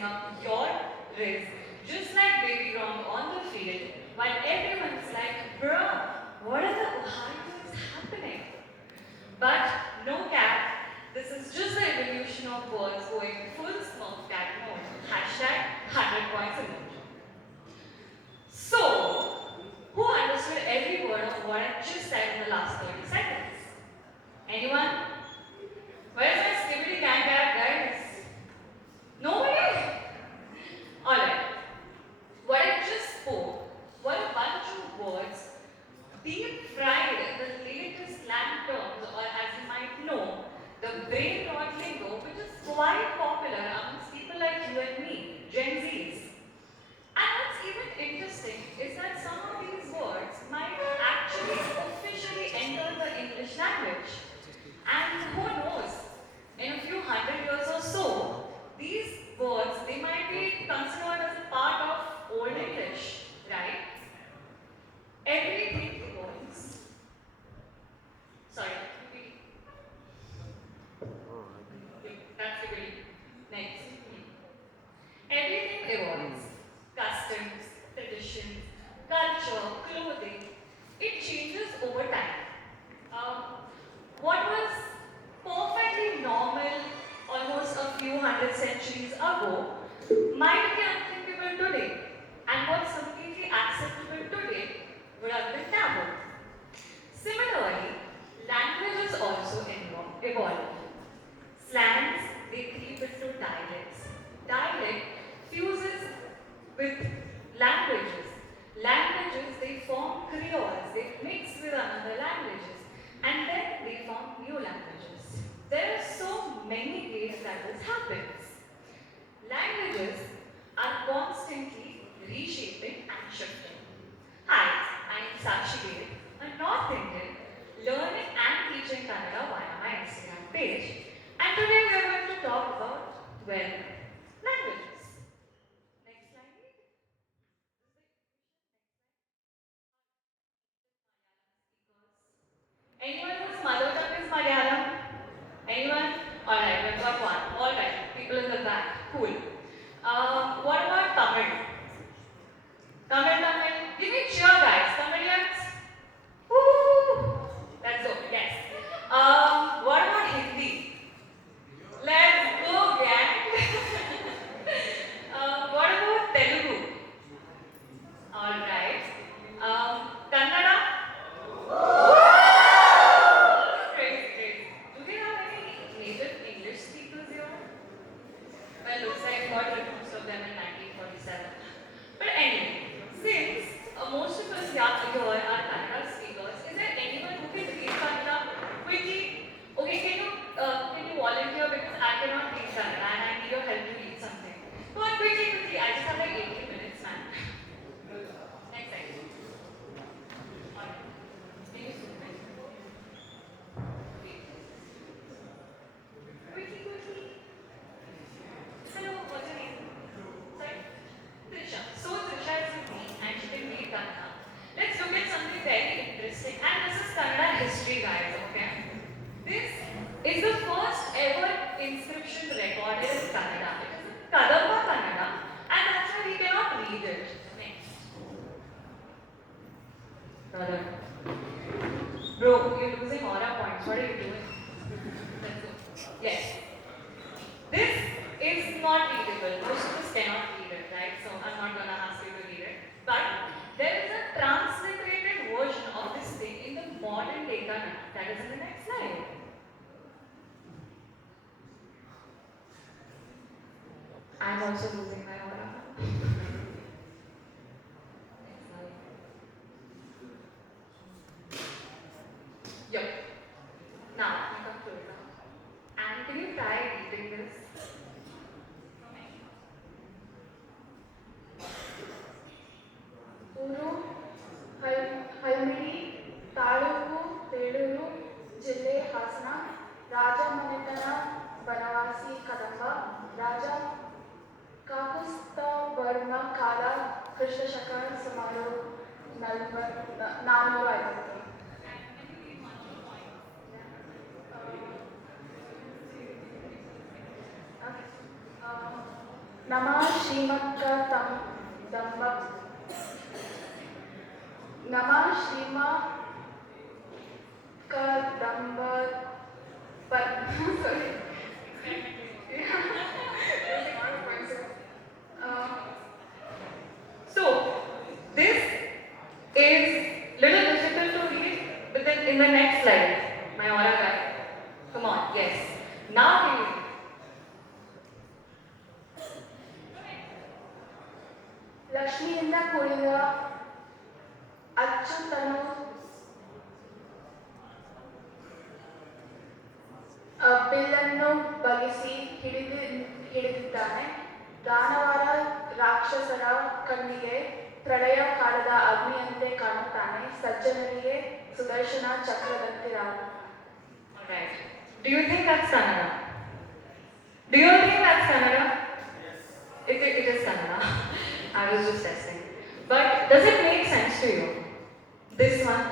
messing up your riz, just like baby wrong on the field, while everyone's like, bruh, what are the Ohio is happening? But no cap, this is just the evolution of words going full smoke cat mode. Hashtag 100 points emoji. So, who understood every word of what I just said in the last 30 seconds? Anyone? Where's my skibbity gang guys? Nobody? Alright. What I just spoke were a bunch of words deep fried in the latest slang terms, or as you might know, the brain rot lingo, which is quite popular amongst people like you and me, Gen Zs. And what's even interesting is that some of these words might actually officially enter the English language. And who knows, in a few hundred years or so, these words, they might be considered as a part of Old English, right? Everything evolves. Sorry, that's the way. Next. Everything evolves. Customs, traditions, culture, clothing. It changes over time. What was perfectly normal almost a few hundred centuries ago might be unthinkable today. And what's completely acceptable today would have been taboo. Similarly, languages also evolve. Slangs, they creep into dialects. Dialect fuses with languages. Languages, they form creoles, they mix with other languages, and then they form new languages. There are so many ways that this happens. Languages are constantly reshaping and shifting. Hi, I am Sakshi Baid, a North Indian, learning and teaching Kannada via my Instagram page. And today we are going to talk about, well, languages. Next slide. Anyone whose mother tongue is Malayalam? Anyone? Alright, we've got one. Alright, people in the back. Cool. What about Tamil? Tamil. Give me cheer, guys. Tamilians? Woo! Let's go. Yes. What about Hindi? Let's go, gang. What about Telugu? Alright. Kannada? Great, great. Do they have any native English speakers here? Well, looks like I got rid of most of them in 1947. But anyway, since most of us here are Kannada speakers, is there anyone who can read Kannada quickly? Okay, can you volunteer, because I cannot read Kannada and I need your help to read something. Come on, quickly. I just have like 80 minutes, man. Next slide. Alright. Can you zoom in? Quickly. Hello, what's your name? Sorry? Trisha. So Trisha is with me and she can read Kannada. Let's look at something very interesting. And this is Kannada history, guys, okay? This is the first ever inscription recorded in Kannada. It is in Kadamba Kannada, and that's why we cannot read it. Next. Brother. Bro, you're losing aura points. What are you doing? Let's go. Yes. This is not readable. Most of us cannot read it, right? So I'm not gonna ask you to read it. But there is a transliterated version of this thing in the modern day Kannada. That is in the next slide. I'm also losing my aura. Next slide. Yep. Now, you come closer. And can you try reading this? ಊರು ಹಲ್ಮಿಡಿ ತಾಲೂಕು ಬೇಲೂರು ಜಿಲ್ಲೆ ಹಾಸನ ರಾಜಮನೆತನ ಬನವಾಸಿ ಕದಂಬ ರಾಜ ಕಾಕುಸ್ತವರ್ಮ ಕಾಲ ಕ್ರಿಸ್ತಶಕ ಸುಮಾರು 450. Nama Shrimaka Damba Nama Shrimaka Damba sorry. Uh, So, this is little difficult to read, but then in the next slide, my aura guy. Come on, yes. Now can you read? ಲಕ್ಷ್ಮಿಯಿಂದ ಕೂಡಿದ ಅಚ್ಯುತನು ಬಿಲ್ಲನ್ನು ಬಗಿಸಿ ಹಿಡಿದಿದ್ದಾನೆ. ದಾನವರ ರಾಕ್ಷಸರ ಕಣ್ಣಿಗೆ ಪ್ರಳಯ ಕಾಲದ ಅಗ್ನಿಯಂತೆ ಕಾಣುತ್ತಾನೆ. ಸಜ್ಜನರಿಗೆ Sudarshan ಚಕ್ರದಂತಿರಾಗುತ್ತಾನೆ. Alright. Do you think that's Kannada? Do you think that's Kannada? Yes. It is Kannada. I was just testing. But does it make sense to you? This one?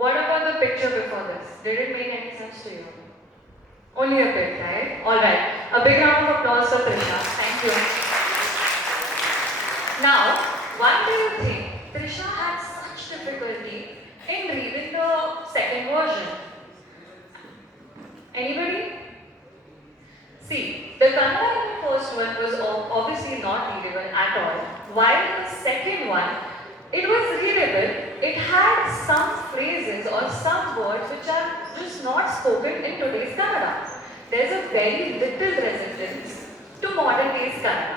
What about the picture before this? Did it make any sense to you? Only a bit, right? Alright. A big round of applause for Trisha. Thank you. Now, why do you think Trisha had such difficulty in reading the second version? Anybody? See, the Kannada in the first one was obviously not readable at all, while the second one, it was readable. It had some phrases or some words which are just not spoken in today's Kannada. There's a very little resemblance to modern day's Kannada,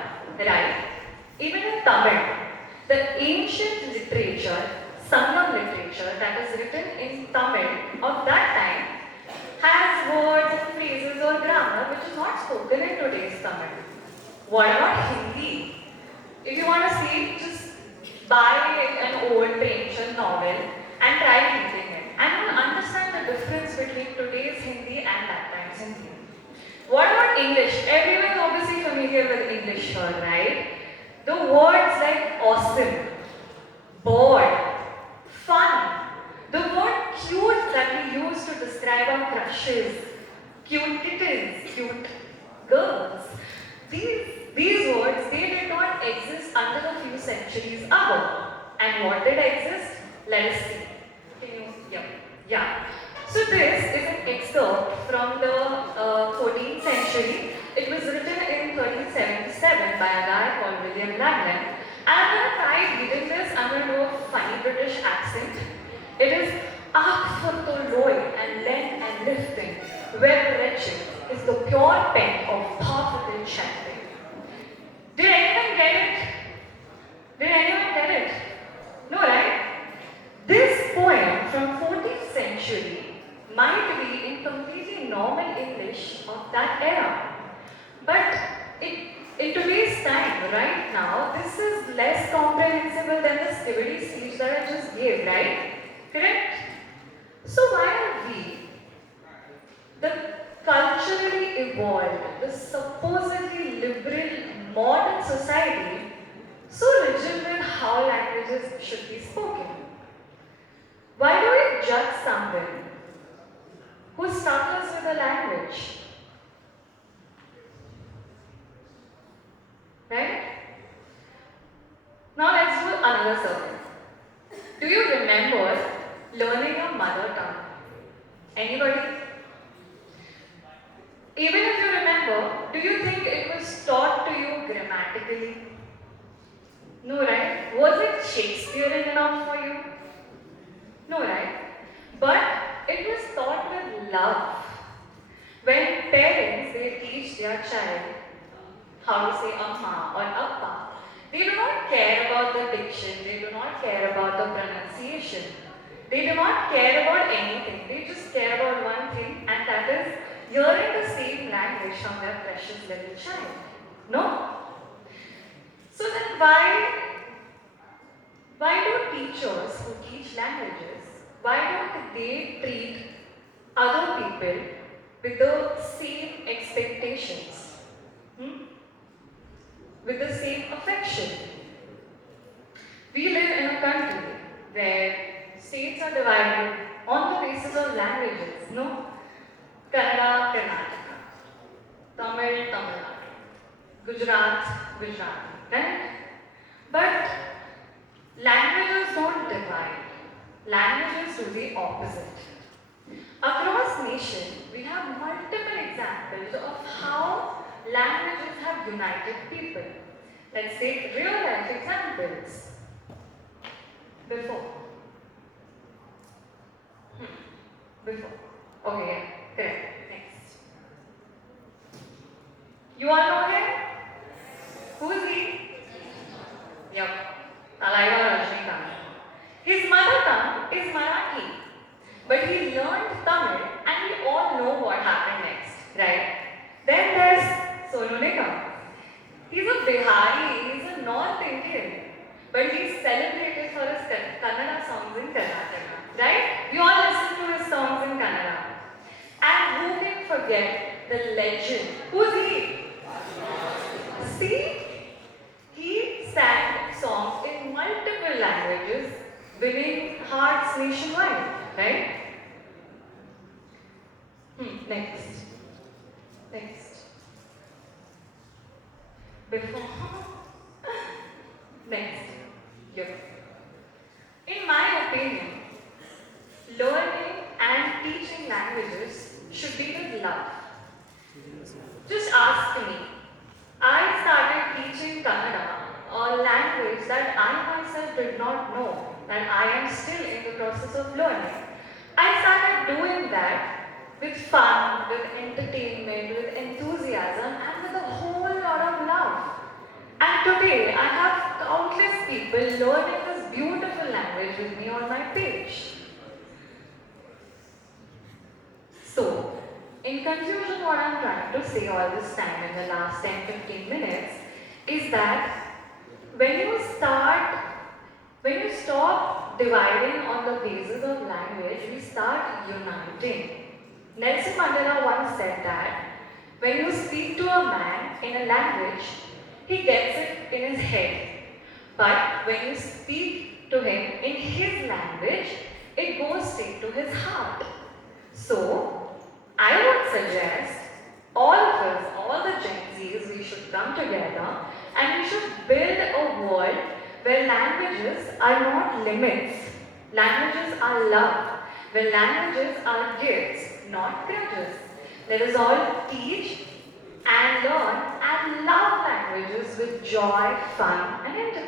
right? Even in Tamil, the ancient literature, Sangam literature that is written in Tamil of that time has words and phrases or grammar which is not spoken in today's Tamil. What about Hindi? If you want to see, just buy an old Premchand novel and try reading it. And you'll understand the difference between today's Hindi and that time's Hindi. What about English? Everyone is obviously familiar with English here, right? The words like awesome, bored, fun, the word cute that we use to describe our crushes, cute kittens, cute girls. These words, they did not exist until a few centuries ago. And what did exist? Let us see. Can you? Yeah. So this is an excerpt from the 14th century. It was written in 1377 by a guy called William Raglan. I'm going to try reading this. I'm going to do a funny British accent. It is arc for the loy and length and lifting, where wretched is the pure pen of powerful chanting. Did anyone get it? Did anyone get it? No, right? This poem from 14th century might be in completely normal English of that era. But in today's time, right now, this is less comprehensible than the skibidi speech that I just gave, right? Correct? So why are we, the culturally evolved, the supposedly liberal modern society, so rigid with how languages should be spoken? Why do we judge someone who struggles with a language? Right? Now let's do another circle. Do you remember learning your mother tongue? Anybody? Even if you remember, do you think it was taught to you grammatically? No, right? Was it Shakespearean enough for you? No, right? But it was taught with love. When parents, they teach their child how to say amma or appa, they do not care about the diction, they do not care about the pronunciation, they do not care about anything, they just care about one thing, and that is hearing the same language from their precious little child. No? So then why do teachers who teach languages, why don't they treat other people with the same expectations? With the same affection? We live in a country where states are divided on the basis of languages, no? Kannada, Karnataka, Tamil, Tamil Nadu, Gujarat, Gujarati, right? But languages don't divide. Languages do the opposite. Across nation, we have multiple examples of how languages have united people. Let's take real life examples. Before. Before. Okay, yeah, correct. Next. You all know him? Who is he? Yup. Talaiva Rajnikant. His mother tongue is Marathi. But he learned Tamil and we all know what happened next, right? Then there's Sonu Nigam. He's a Bihari, he's a North Indian. But he's celebrated for his Kannada songs in Karnataka, right? We all listen to his songs in Kannada. And who can forget the legend? Who's he? See? He sang songs in multiple languages, winning hearts nationwide, right? Next. Before. Next. Yep. In my opinion, learning and teaching languages should be with love. Just ask me. I started teaching Kannada, a language that I myself did not know, that I am still in the process of learning. I started doing that with fun, with entertainment, with enthusiasm, and with a whole lot of love. And today, I have countless people learning this beautiful language with me on my page. So, in conclusion, what I'm trying to say all this time in the last 10-15 minutes is that when you stop dividing on the basis of language, we start uniting. Nelson Mandela once said that when you speak to a man in a language, he gets it in his head. But when you speak to him in his language, it goes straight to his heart. So, I would suggest all of us, all the Gen Zs, we should come together and we should build a world where languages are not limits. Languages are love. Where languages are gifts, not grudges. Let us all teach and learn and love languages with joy, fun and enjoyment.